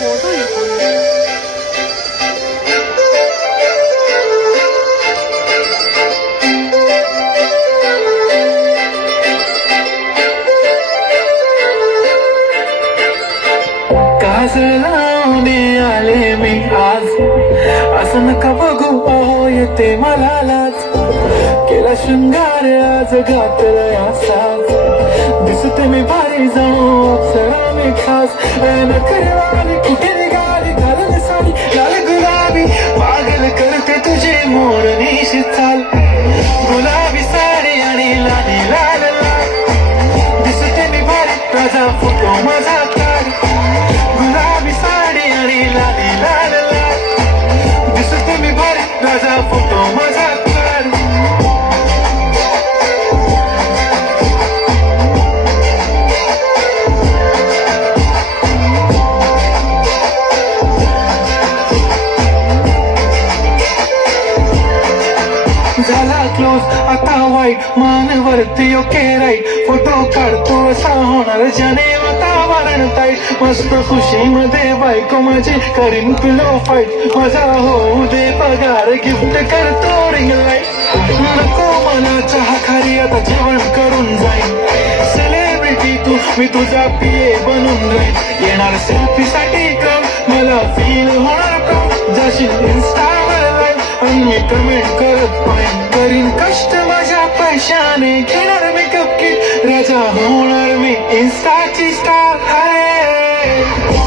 活动以后呢，काजळाने आले मी आज असं नका बघू अहो येते मला लाज केला शृंगार आज घातला असाच दिसते मी भारी जाऊ अप्सरा मी खास नखरेवाली कुठे निघाली घालून साडी लाल गुलाबी पागल करते तुझे मोरनीशी चाल गुलाबी साडी आणि लाली लाल लाल दिसते मी भारी तुझा फोटो माझा काढ गुलाबी साडी आणि लाली लाल लाल दिसते मी भारी तुझा फोटो माझा काढ झाला क्लोज आता वाईट मानवरती ओके राईट फोटो काढतो असा होणार ज्याने वातावरण ताईट मस्त खुशीमध्ये बायको माझी करीन पिलो फाईट माझा होऊ दे पगार गिफ्ट करतो रिंग लाईट नको मला चहा खारी आता जेवण करून जाईन सेलिब्रिटी तू मी तुझा पिये बनून राहीन येणार सेल्फी साठी क्रम मला फील होणार क्रम जाशील इन्स्टावर आणि मी कमेंट करत पाहिन करीन कष्ट माझ्या पैशाने घेणार मेकअप किट राजा होणार मी इन्स्टाची स्टार आहे